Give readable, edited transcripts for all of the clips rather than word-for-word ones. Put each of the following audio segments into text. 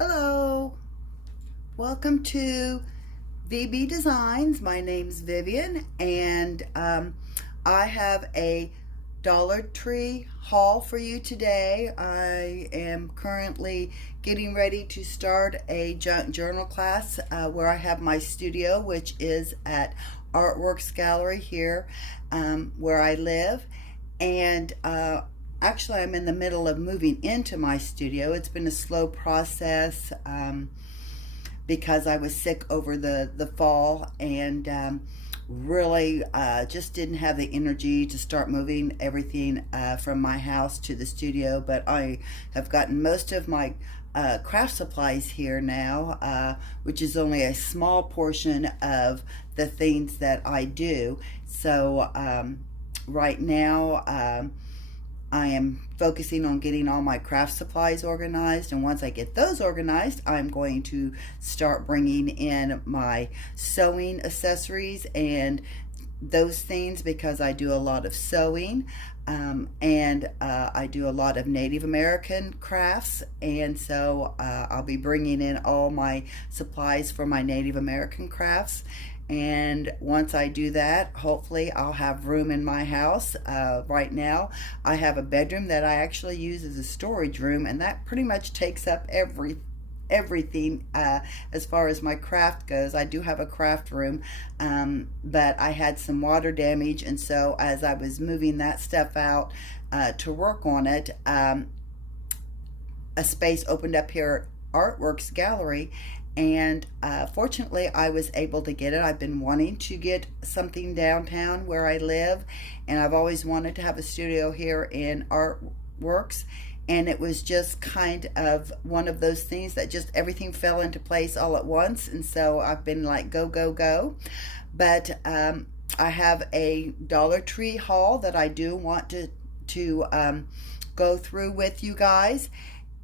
Hello, welcome to VB Designs. My name's Vivian, and I have a Dollar Tree haul for you today. I am currently getting ready to start a junk journal class where I have my studio, which is at Artworks Gallery here where I live. And actually, I'm in the middle of moving into my studio. It's been a slow process because I was sick over the fall and really just didn't have the energy to start moving everything from my house to the studio. But I have gotten most of my craft supplies here now, which is only a small portion of the things that I do. So right now, I am focusing on getting all my craft supplies organized, and once I get those organized, I'm going to start bringing in my sewing accessories and those things, because I do a lot of sewing and I do a lot of Native American crafts, and so I'll be bringing in all my supplies for my Native American crafts. And once I do that, hopefully I'll have room in my house. Right now I have a bedroom that I actually use as a storage room, and that pretty much takes up everything as far as my craft goes. I do have a craft room, but I had some water damage, and so as I was moving that stuff out to work on it, a space opened up here at Artworks Gallery, and fortunately I was able to get it. I've been wanting to get something downtown where I live, and I've always wanted to have a studio here in Artworks, and it was just kind of one of those things that just everything fell into place all at once, and so I've been like go go go. But I have a Dollar Tree haul that I do want to go through with you guys.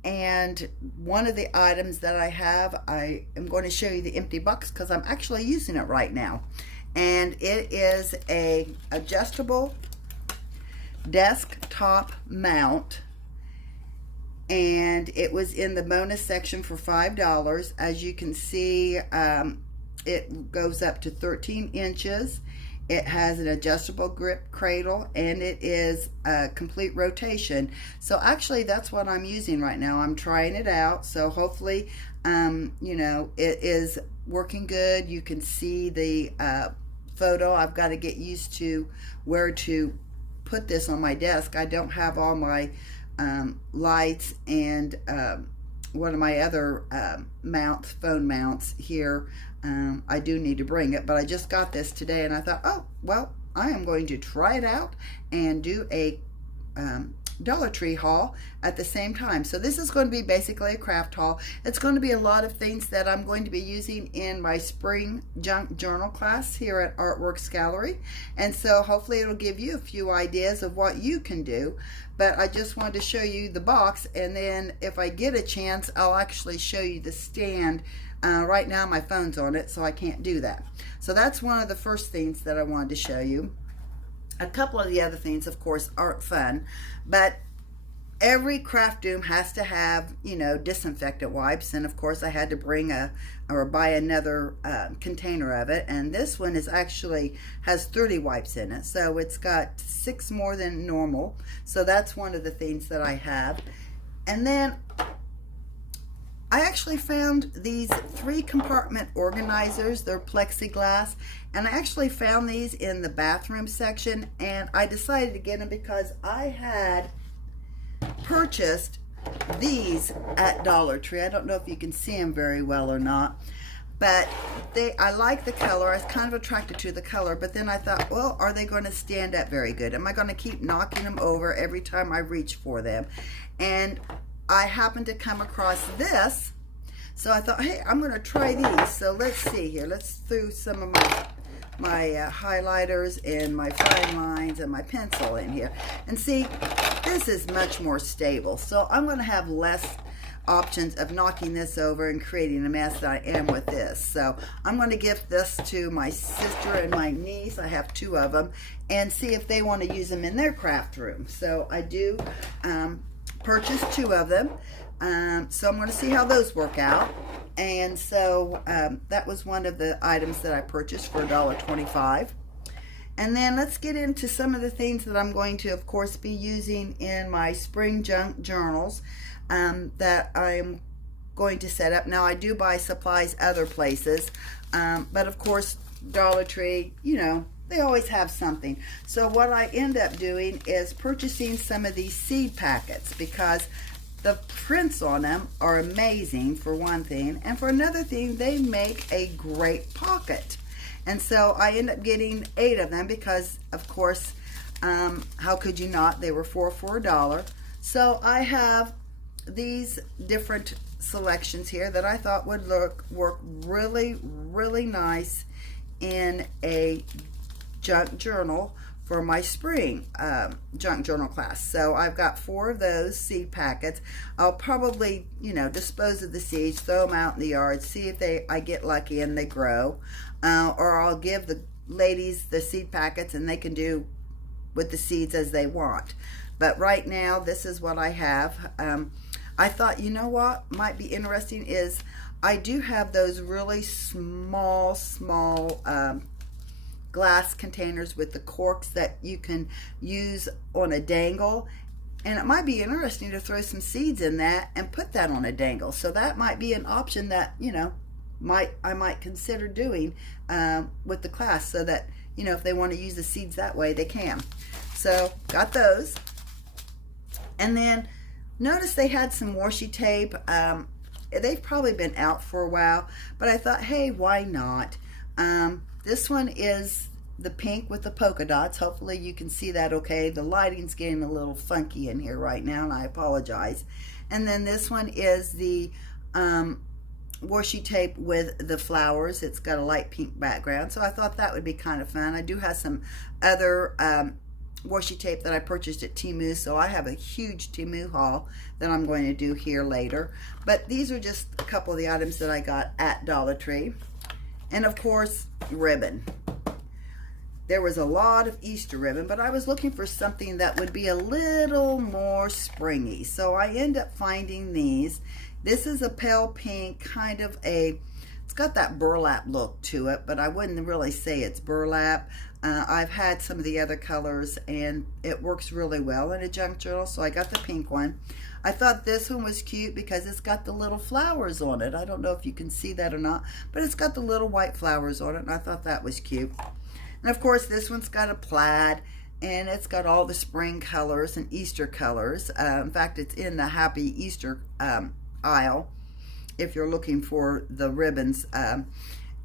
And one of the items that I have, I am going to show you the empty box because I'm actually using it right now. And it is a adjustable desktop mount, and it was in the bonus section for $5. As you can see, it goes up to 13 inches. It has an adjustable grip cradle, and it is a complete rotation. So actually that's what I'm using right now. I'm trying it out, so hopefully you know, it is working good. You can see the photo. I've got to get used to where to put this on my desk. I don't have all my lights and one of my other mounts, phone mounts here. I do need to bring it, but I just got this today, and I thought, oh, well, I am going to try it out and do a Dollar Tree haul at the same time. So this is going to be basically a craft haul. It's going to be a lot of things that I'm going to be using in my spring junk journal class here at Artworks Gallery, and so hopefully it'll give you a few ideas of what you can do. But I just wanted to show you the box, and then if I get a chance, I'll actually show you the stand. Right now my phone's on it, so I can't do that. So that's one of the first things that I wanted to show you. A couple of the other things, of course, aren't fun, but every craft room has to have, you know, disinfectant wipes, and of course I had to bring or buy another container of it, and this one is actually has 30 wipes in it, so it's got 6 more than normal. So that's one of the things that I have. And then I actually found these 3 compartment organizers. They're plexiglass, and I actually found these in the bathroom section, and I decided to get them because I had purchased these at Dollar Tree. I don't know if you can see them very well or not, but I like the color. I was kind of attracted to the color, but then I thought, well, are they going to stand up very good? Am I going to keep knocking them over every time I reach for them? And I happened to come across this, so I thought, hey, I'm going to try these. So let's see here. Let's throw some of my highlighters and my fine lines and my pencil in here. And see, this is much more stable. So I'm going to have less options of knocking this over and creating a mess than I am with this. So I'm going to gift this to my sister and my niece. I have 2 of them, and see if they want to use them in their craft room. So I do purchased 2 of them. So I'm going to see how those work out. And so that was one of the items that I purchased for $1.25. And then let's get into some of the things that I'm going to, of course, be using in my spring junk journals that I'm going to set up. Now, I do buy supplies other places, but of course, Dollar Tree, you know, they always have something. So what I end up doing is purchasing some of these seed packets because the prints on them are amazing, for one thing, and for another thing, they make a great pocket. And so I end up getting 8 of them because, of course, how could you not? They were 4 for $1. So I have these different selections here that I thought would work really, really nice in a junk journal for my spring junk journal class. So I've got 4 of those seed packets. I'll probably, you know, dispose of the seeds, throw them out in the yard, see if I get lucky and they grow. Or I'll give the ladies the seed packets and they can do with the seeds as they want. But right now, this is what I have. I thought, you know what might be interesting is I do have those really small glass containers with the corks that you can use on a dangle. And it might be interesting to throw some seeds in that and put that on a dangle. So that might be an option that, you know, I might consider doing with the class, so that, you know, if they want to use the seeds that way, they can. So got those. And then notice they had some washi tape. They've probably been out for a while, but I thought, hey, why not? This one is the pink with the polka dots. Hopefully you can see that okay. The lighting's getting a little funky in here right now, and I apologize. And then this one is the washi tape with the flowers. It's got a light pink background, so I thought that would be kind of fun. I do have some other washi tape that I purchased at Temu, so I have a huge Temu haul that I'm going to do here later. But these are just a couple of the items that I got at Dollar Tree. And of course, ribbon. There was a lot of Easter ribbon, but I was looking for something that would be a little more springy. So I end up finding these. This is a pale pink, kind of it's got that burlap look to it, but I wouldn't really say it's burlap. I've had some of the other colors, and it works really well in a junk journal, so I got the pink one. I thought this one was cute because it's got the little flowers on it. I don't know if you can see that or not, but it's got the little white flowers on it, and I thought that was cute. And of course, this one's got a plaid, and it's got all the spring colors and Easter colors. In fact, it's in the Happy Easter aisle if you're looking for the ribbons.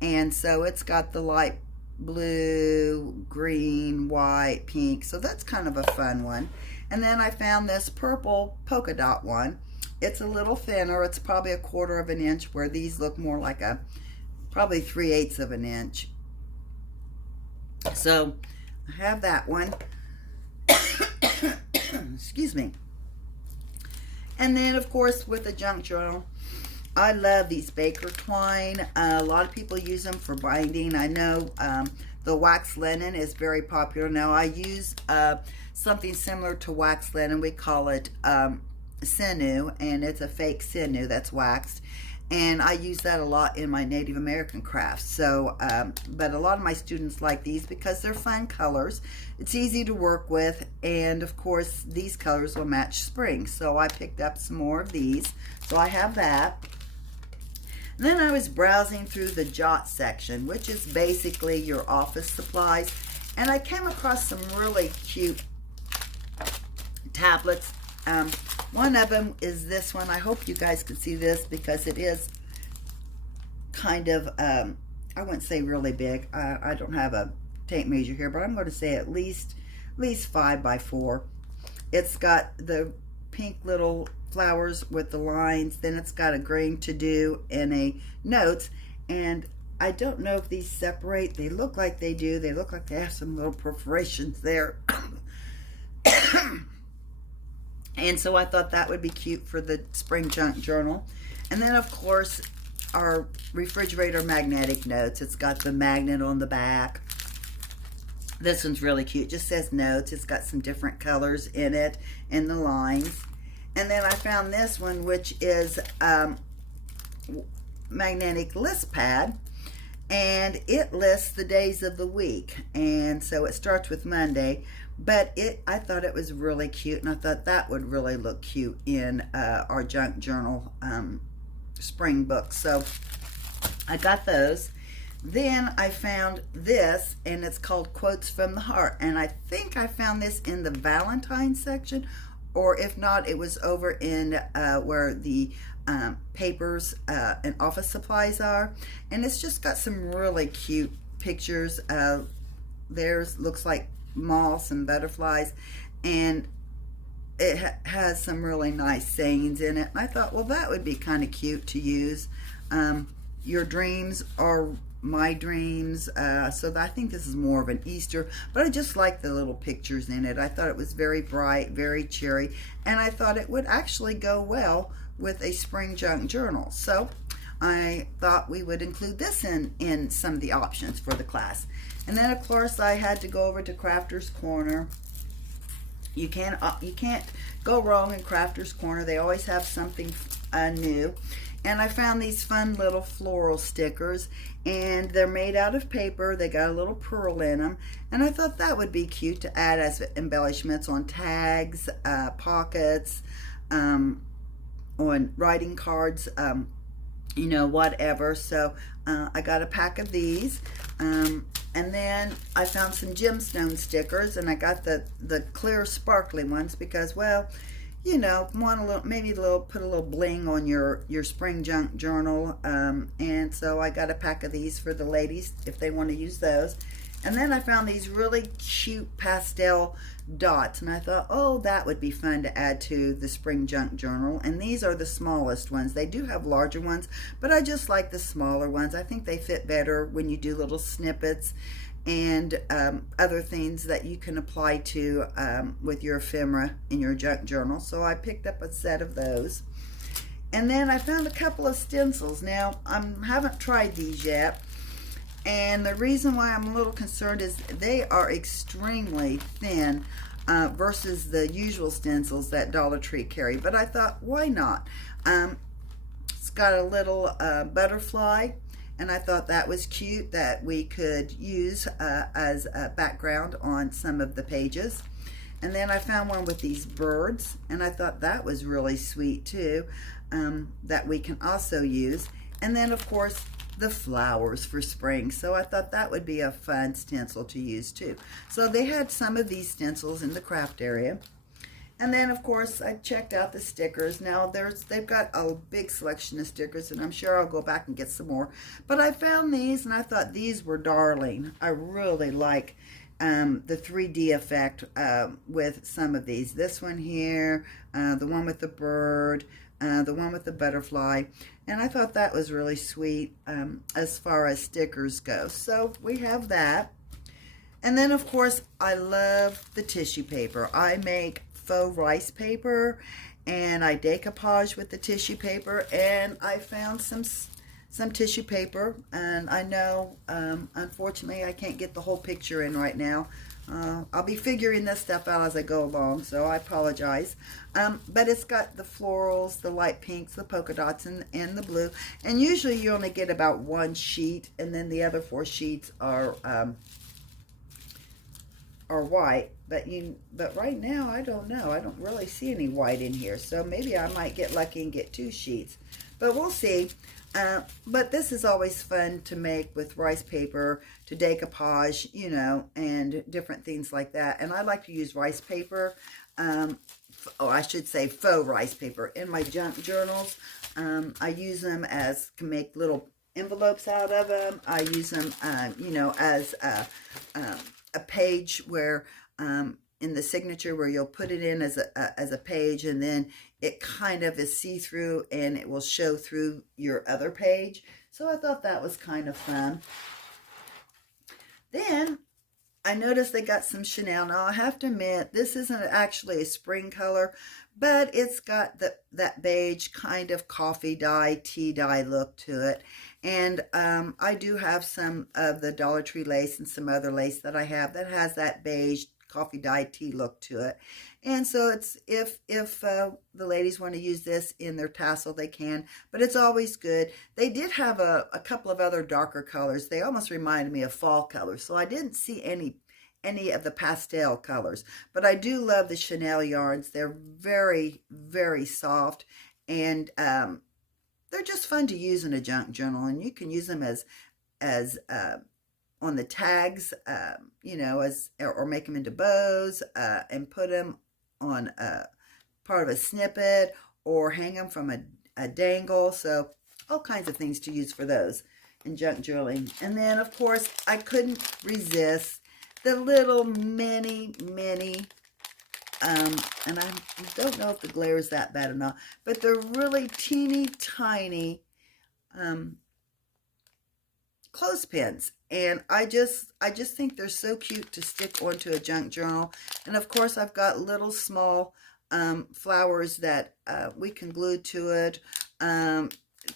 And so it's got the light blue, green, white, pink. So that's kind of a fun one. And then I found this purple polka dot one. It's a little thinner. It's probably 1/4 of an inch, where these look more like probably 3/8 of an inch. So I have that one. Excuse me. And then, of course, with the junk journal, I love these Baker twine. A lot of people use them for binding. I know the wax linen is very popular now. I use something similar to wax linen. We call it sinew, and it's a fake sinew that's waxed. And I use that a lot in my Native American crafts. So, but a lot of my students like these because they're fun colors. It's easy to work with, and of course, these colors will match spring. So I picked up some more of these. So I have that. And then I was browsing through the Jot section, which is basically your office supplies, and I came across some really cute tablets. One of them is this one. I hope you guys can see this because it is kind of, I wouldn't say really big. I don't have a tape measure here, but I'm going to say at least 5 by 4. It's got the pink little flowers with the lines. Then it's got a green to do and a notes. And I don't know if these separate. They look like they do. They look like they have some little perforations there. And so I thought that would be cute for the spring junk journal. And then, of course, our refrigerator magnetic notes. It's got the magnet on the back. This one's really cute. It just says notes. It's got some different colors in it and the lines. And then I found this one, which is magnetic list pad, and it lists the days of the week, and so it starts with Monday. But I thought it was really cute, and I thought that would really look cute in our junk journal spring book. So I got those. Then I found this, and it's called Quotes from the Heart, and I think I found this in the Valentine's section, or if not, it was over in where the papers and office supplies are. And it's just got some really cute pictures. Theirs looks like moths and butterflies, and it has some really nice sayings in it. And I thought, well, that would be kind of cute to use. Your dreams are my dreams. So I think this is more of an Easter, but I just like the little pictures in it. I thought it was very bright, very cheery, and I thought it would actually go well with a spring junk journal. So I thought we would include this in some of the options for the class. And then of course I had to go over to Crafter's Corner. You can't go wrong in Crafter's Corner. They always have something new. And I found these fun little floral stickers, and they're made out of paper. They got a little pearl in them, and I thought that would be cute to add as embellishments on tags, pockets, on writing cards, you know, whatever. So I got a pack of these. And then I found some gemstone stickers, and I got the clear sparkly ones because, well, you know, want a little, maybe put a little bling on your spring junk journal. And so I got a pack of these for the ladies if they want to use those. And then I found these really cute pastel dots, and I thought, oh, that would be fun to add to the spring junk journal. And these are the smallest ones. They do have larger ones, but I just like the smaller ones. I think they fit better when you do little snippets and other things that you can apply to with your ephemera in your junk journal. So I picked up a set of those. And then I found a couple of stencils. Now, I haven't tried these yet, and the reason why I'm a little concerned is they are extremely thin versus the usual stencils that Dollar Tree carry. But I thought, why not? It's got a little butterfly, and I thought that was cute that we could use as a background on some of the pages. And then I found one with these birds, and I thought that was really sweet too, that we can also use. And then of course the flowers for spring. So I thought that would be a fun stencil to use too. So they had some of these stencils in the craft area. And then of course I checked out the stickers. Now they've got a big selection of stickers, and I'm sure I'll go back and get some more. But I found these, and I thought these were darling. I really like the 3D effect with some of these. This one here, the one with the bird, the one with the butterfly, and I thought that was really sweet as far as stickers go. So we have that. And then of course I love the tissue paper. I make faux rice paper, and I decoupage with the tissue paper, and I found some tissue paper, and I know unfortunately I can't get the whole picture in right now. I'll be figuring this stuff out as I go along, so I apologize. But it's got the florals, the light pinks, the polka dots, and the blue. And usually you only get about one sheet, and then the other 4 sheets are white. But right now, I don't know. I don't really see any white in here, so maybe I might get lucky and get 2 sheets. But we'll see. But this is always fun to make with rice paper, to decoupage, you know, and different things like that. And I like to use rice paper, I should say faux rice paper, in my junk journals. I use them can make little envelopes out of them. I use them, you know, as a page where, in the signature, where you'll put it in as a page, and then it kind of is see-through, and it will show through your other page. So I thought that was kind of fun. Then I noticed they got some Chanel. Now I have to admit, this isn't actually a spring color, but it's got that beige kind of coffee dye, tea dye look to it. And I do have some of the Dollar Tree lace and some other lace that I have that has that beige coffee dye tea look to it. And so it's, if the ladies want to use this in their tassel, they can, but it's always good. They did have a couple of other darker colors. They almost reminded me of fall colors. So I didn't see any of the pastel colors, but I do love the Chanel yarns. They're very, very soft, and they're just fun to use in a junk journal, and you can use them as on the tags, you know, as, or make them into bows, and put them on part of a snippet, or hang them from a dangle. So all kinds of things to use for those in junk journaling. And then, of course, I couldn't resist the little mini, and I don't know if the glare is that bad or not, but they're really teeny tiny clothespins. And I just think they're so cute to stick onto a junk journal. And of course, I've got little small flowers that we can glue to it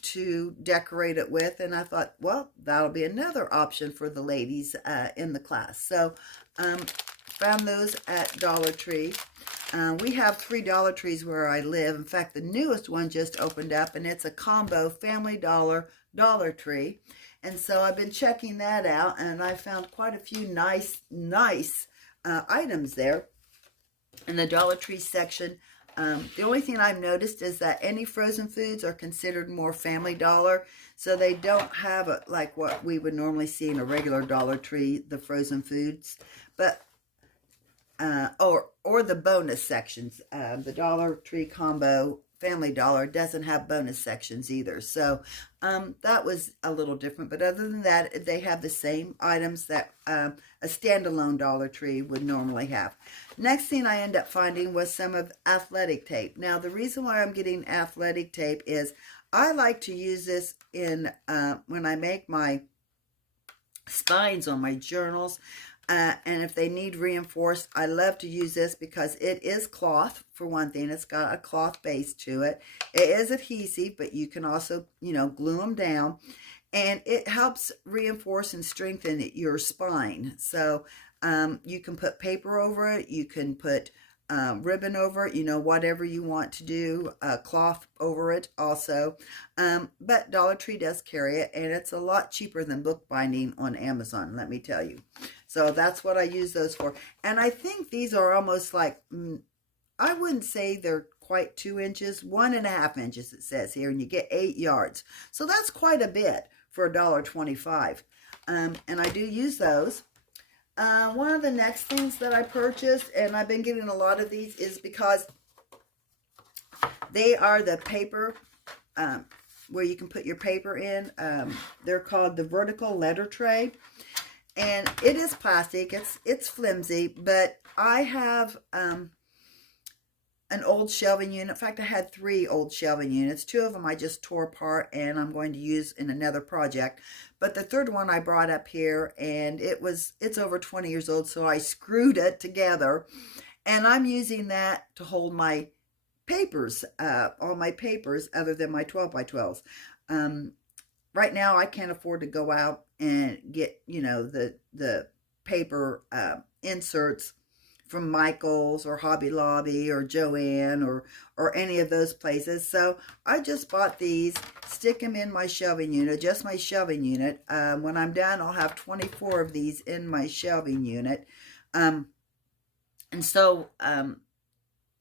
to decorate it with. And I thought, well, that'll be another option for the ladies in the class. So found those at Dollar Tree. We have 3 Dollar Trees where I live. In fact, the newest one just opened up, and it's a combo Family Dollar Tree. And so I've been checking that out, and I found quite a few nice items there in the Dollar Tree section. The only thing I've noticed is that any frozen foods are considered more Family Dollar, so they don't have like what we would normally see in a regular Dollar Tree, the frozen foods, but or the bonus sections. The Dollar Tree combo Family Dollar doesn't have bonus sections either, so that was a little different. But other than that, they have the same items that a standalone Dollar Tree would normally have. Next thing I ended up finding was some of athletic tape. Now, the reason why I'm getting athletic tape is I like to use this in when I make my spines on my journals. And if they need reinforced, I love to use this because it is cloth, for one thing. It's got a cloth base to it. It is adhesive, but you can also, you know, glue them down. And it helps reinforce and strengthen your spine. So you can put paper over it. You can put ribbon over it, you know, whatever you want to do, cloth over it also. But Dollar Tree does carry it, and it's a lot cheaper than bookbinding on Amazon, let me tell you. So that's what I use those for. And I think these are almost like, I wouldn't say they're quite 2 inches, 1.5 inches it says here, and you get 8 yards. So that's quite a bit for $1.25. And I do use those. One of the next things that I purchased, and I've been getting a lot of these, is because they are the paper where you can put your paper in. They're called the vertical letter tray, and it is plastic. It's flimsy, but I have an old shelving unit. In fact, I had 3 old shelving units. 2 of them I just tore apart, and I'm going to use in another project. But the 3rd one I brought up here, and it's over 20 years old, so I screwed it together, and I'm using that to hold my papers, all my papers other than my 12 by 12s. Right now, I can't afford to go out and get, you know, the paper inserts from Michael's or Hobby Lobby or Joann or any of those places. So I just bought these, stick them in my shelving unit, just my shelving unit. When I'm done, I'll have 24 of these in my shelving unit. And so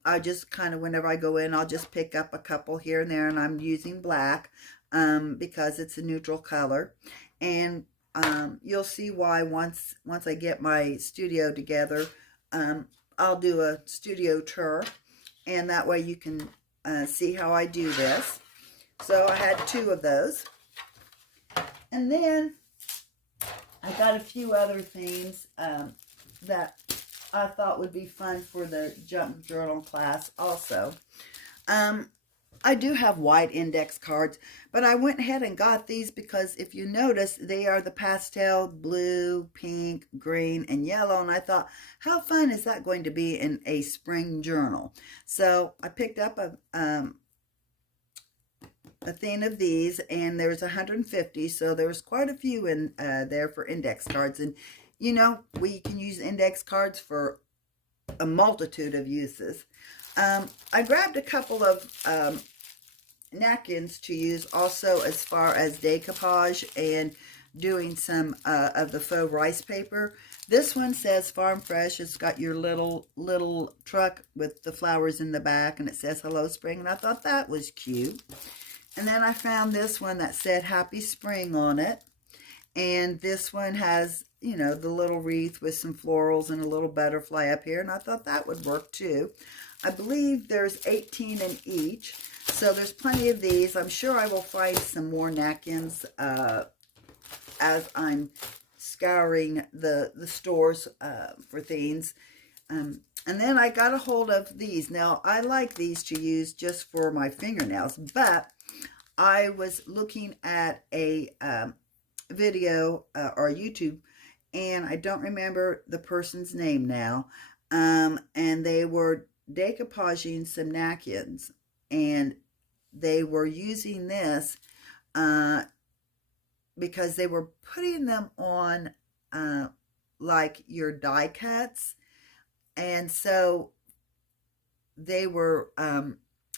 I just kind of, whenever I go in, I'll just pick up a couple here and there, and I'm using black because it's a neutral color. And you'll see why once I get my studio together. I'll do a studio tour, and that way you can see how I do this. So I had 2 of those. And then I got a few other things that I thought would be fun for the junk journal class also. I do have white index cards, but I went ahead and got these because if you notice, they are the pastel blue, pink, green, and yellow. And I thought, how fun is that going to be in a spring journal? So I picked up a thing of these, and there's 150, so there's quite a few in there for index cards. And you know, we can use index cards for a multitude of uses. I grabbed a couple of napkins to use also as far as decoupage and doing some of the faux rice paper. This one says Farm Fresh. It's got your little truck with the flowers in the back, and it says Hello Spring, and I thought that was cute. And then I found this one that said Happy Spring on it, and this one has, you know, the little wreath with some florals and a little butterfly up here, and I thought that would work too. I believe there's 18 in each, so there's plenty of these. I'm sure I will find some more napkins as I'm scouring the stores for things. And then I got a hold of these. Now, I like these to use just for my fingernails, but I was looking at a video or YouTube, and I don't remember the person's name now, and they were decoupaging some napkins, and they were using this because they were putting them on like your die cuts, and so they were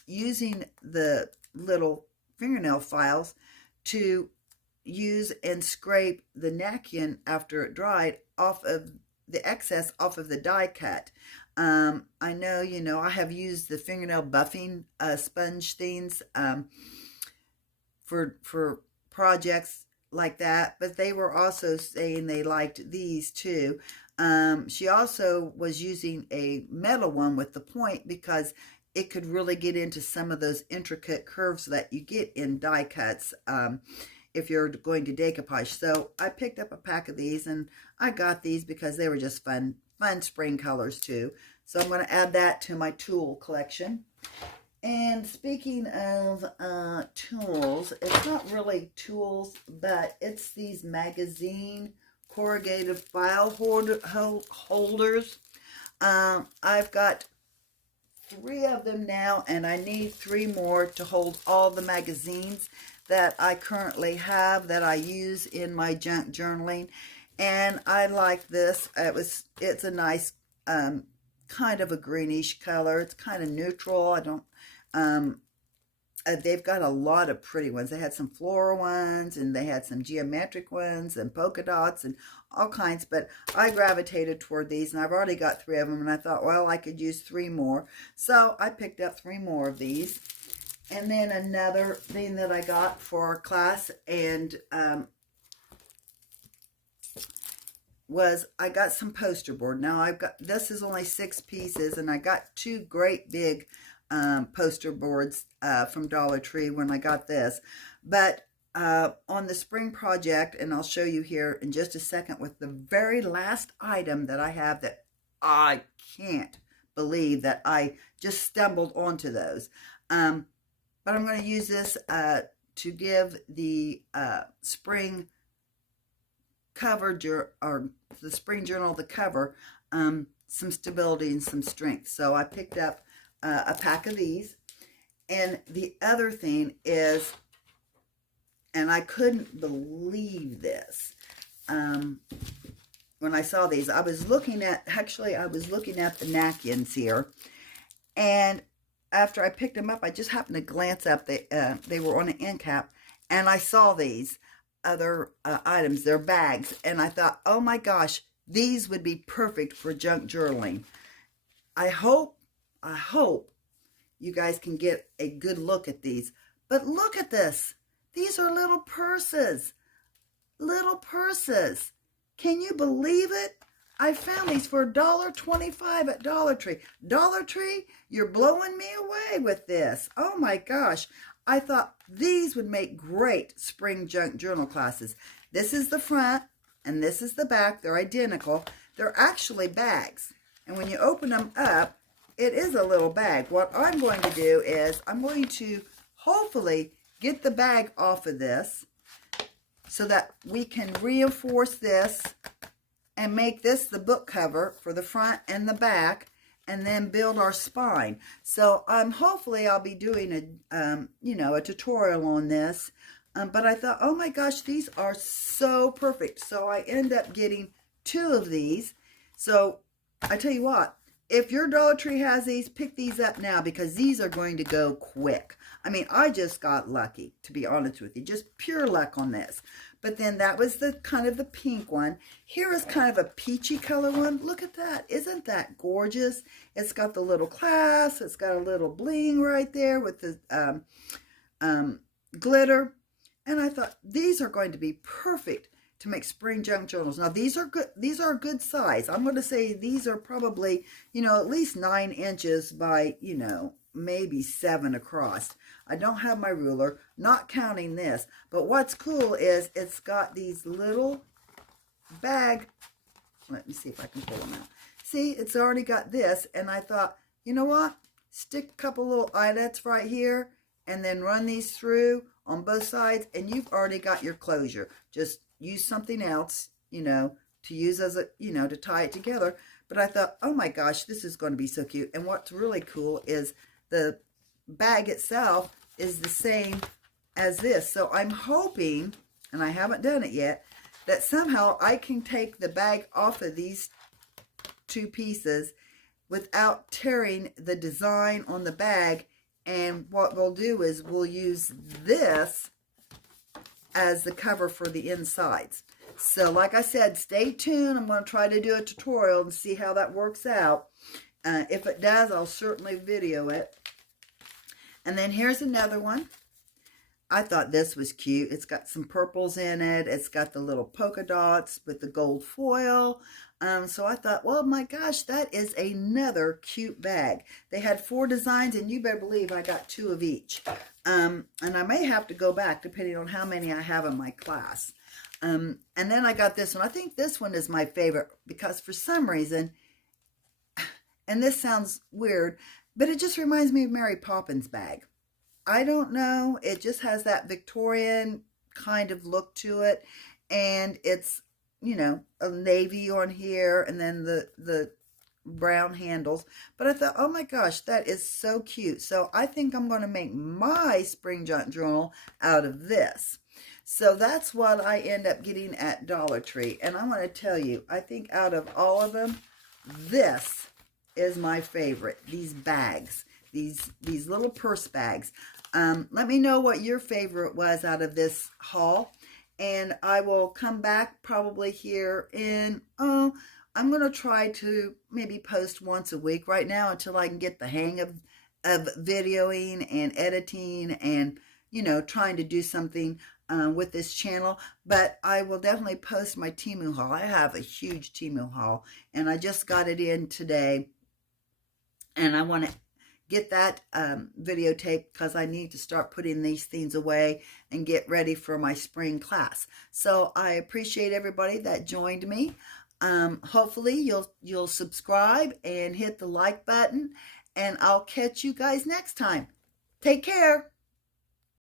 using the little fingernail files to use and scrape the napkin after it dried off of the excess off of the die cut. I know, you know, I have used the fingernail buffing sponge things for projects like that, but they were also saying they liked these too. She also was using a metal one with the point because it could really get into some of those intricate curves that you get in die cuts if you're going to decoupage. So I picked up a pack of these, and I got these because they were just fun spring colors too. So I'm going to add that to my tool collection. And speaking of tools, it's not really tools, but it's these magazine corrugated file holders. I've got 3 of them now, and I need 3 more to hold all the magazines that I currently have that I use in my junk journaling. And I like this. It's a nice kind of a greenish color. It's kind of neutral. I don't they've got a lot of pretty ones. They had some floral ones, and they had some geometric ones and polka dots and all kinds, but I gravitated toward these, and I've already got 3 of them, and I thought, well, I could use 3 more. So I picked up 3 more of these. And then another thing that I got for our class and was I got some poster board. Now this is only 6 pieces, and I got 2 great big poster boards from Dollar Tree when I got this. But on the spring project, and I'll show you here in just a second with the very last item that I have that I can't believe that I just stumbled onto those. But I'm going to use this to give the spring cover or the spring journal, the cover, some stability and some strength. So I picked up a pack of these. And the other thing is, and I couldn't believe this when I saw these. I was looking at the napkins here, and after I picked them up, I just happened to glance up. They were on an end cap, and I saw these other items. They're bags, and I thought, oh my gosh, these would be perfect for junk journaling. I hope you guys can get a good look at these. But look at this. These are little purses. Little purses. Can you believe it? I found these for $1.25 at Dollar Tree. Dollar Tree, you're blowing me away with this. Oh my gosh. I thought these would make great spring junk journal classes. This is the front and this is the back. They're identical. They're actually bags. And when you open them up, it is a little bag. What I'm going to do is I'm going to hopefully get the bag off of this so that we can reinforce this and make this the book cover for the front and the back, and then build our spine. So hopefully I'll be doing a tutorial on this. But I thought, oh my gosh, these are so perfect. So I end up getting 2 of these. So I tell you what, if your Dollar Tree has these, pick these up now because these are going to go quick. I mean, I just got lucky, to be honest with you. Just pure luck on this. But then that was the kind of the pink one. Here is kind of a peachy color one. Look at that. Isn't that gorgeous? It's got the little clasp. It's got a little bling right there with the glitter. And I thought these are going to be perfect to make spring junk journals. Now these are good. These are a good size. I'm going to say these are probably, at least 9 inches by, maybe 7 across. I don't have my ruler, not counting this. But what's cool is it's got these little bag. Let me see if I can pull them out. See, it's already got this. And I thought, you know what? Stick a couple little eyelets right here and then run these through on both sides. And you've already got your closure. Just use something else, to use as a, to tie it together. But I thought, oh my gosh, this is going to be so cute. And what's really cool is the bag itself is the same as this. So I'm hoping, and I haven't done it yet, that somehow I can take the bag off of these 2 pieces without tearing the design on the bag. And what we'll do is we'll use this as the cover for the insides. So like I said, stay tuned. I'm going to try to do a tutorial and see how that works out. If it does, I'll certainly video it. And then here's another one. I thought this was cute. It's got some purples in it. It's got the little polka dots with the gold foil. So I thought, well, my gosh, that is another cute bag. They had 4 designs, and you better believe I got 2 of each. And I may have to go back depending on how many I have in my class. And then I got this one. I think this one is my favorite because for some reason, and this sounds weird, but it just reminds me of Mary Poppins bag. I don't know. It just has that Victorian kind of look to it. And it's, a navy on here and then the brown handles. But I thought, oh my gosh, that is so cute. So I think I'm going to make my spring junk journal out of this. So that's what I end up getting at Dollar Tree. And I want to tell you, I think out of all of them, this is my favorite. These bags, these little purse bags. Let me know what your favorite was out of this haul. And I will come back probably here in, I'm going to try to maybe post once a week right now until I can get the hang of videoing and editing and, trying to do something with this channel. But I will definitely post my Temu haul. I have a huge Temu haul and I just got it in today. And I want to get that videotape because I need to start putting these things away and get ready for my spring class. So I appreciate everybody that joined me. Hopefully you'll subscribe and hit the like button, and I'll catch you guys next time. Take care.